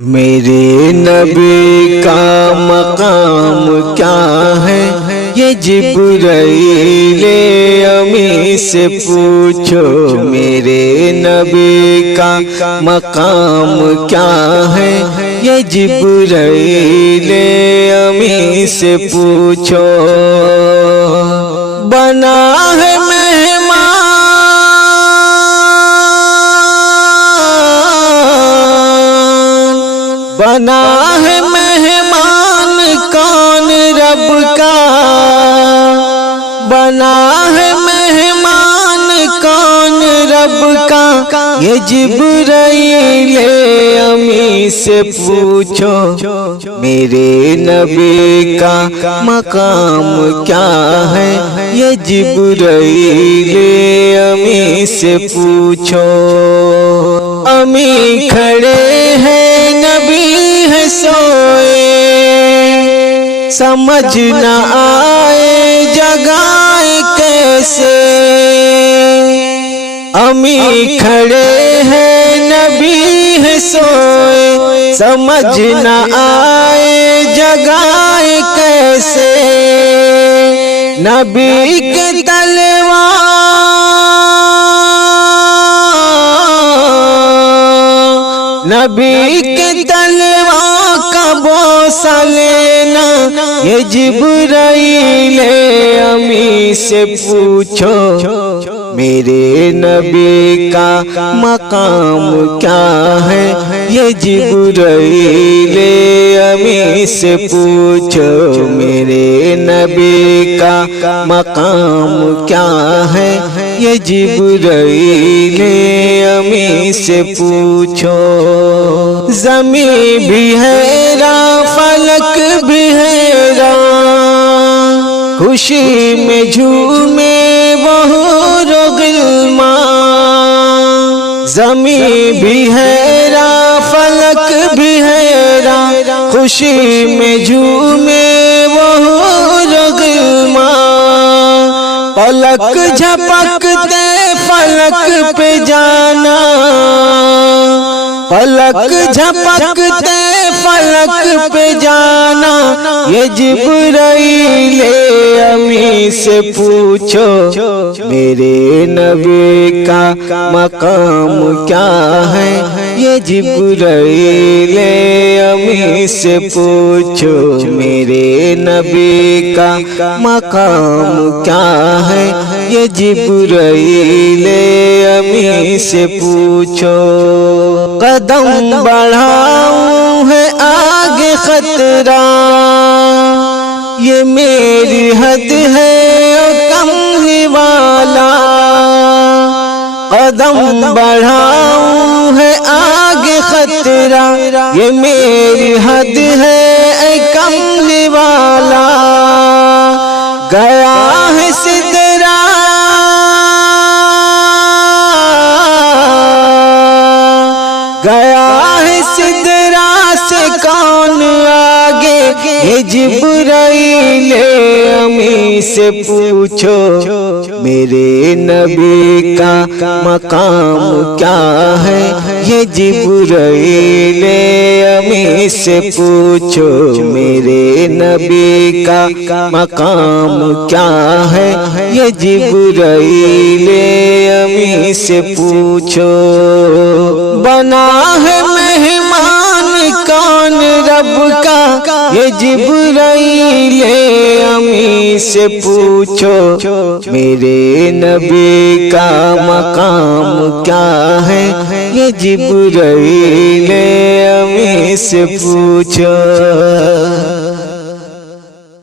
میرے نبی کا مقام کیا ہے یہ جبرائیل امی سے پوچھو۔ میرے نبی کا مقام کیا ہے یہ جبرائیل امی سے پوچھو۔ بنا ہے بنا ہے مہمان کون رب کا، بنا ہے مہمان کون رب کا، یہ جبرائیل امی سے پوچھو۔ میرے نبی کا مقام کیا ہے یہ جبرائیل امی سے پوچھو۔ امی کھڑے ہیں نبی ہے سوئے، سمجھ نہ آئے جگائے کیسے۔ امی کھڑے ہیں نبی ہے سوئے، سمجھ نہ آئے جگائے کیسے۔ نبی کے نبی کے تلوار کا بوسہ لینا یہ جبرائیل امی سے پوچھو۔ میرے نبی کا مقام کیا ہے یہ جبرائیل امی سے پوچھو۔ میرے نبی کا مقام کیا ہے یہ جبرائیل امی سے پوچھو۔ زمین بھی حیران فلک بھی حیران، خوشی میں جھومے بہور و غلمان۔ زمین بھی حیران فلک بھی حیران، خوشی میں جھومے بہور و غلمان۔ پلک جھپکتے فلک پہ جانا، پلک جھپکتے فلک پہ جانا یہ جبرائیل امی سے پوچھو۔ میرے نبی کا مقام کیا ہے یہ جبرائیل امی سے پوچھو۔ میرے نبی کا مقام کیا ہے یہ جبرائیل امی سے پوچھو۔ قدم بڑھاؤں ہے آگے خطرہ، یہ میری حد ہے کملی والا۔ قدم بڑھاؤں ہے آگے خطرہ، یہ میری حد ہے کملی والا۔ گیا ہے سدرہ گیا ہے سدرہ سے کون آگے یہ جبرائیل امی سے پوچھو۔ میرے نبی کا مقام کیا ہے یہ جبرائیل امی سے پوچھو۔ میرے نبی کا مقام کیا ہے یہ جبرائیل امی سے پوچھو۔ بنا ہے مہمان کون رب کا، یہ جبرائیل امی سے پوچھو۔ میرے نبی کا مقام کیا ہے یہ جبرائیل امی سے پوچھو۔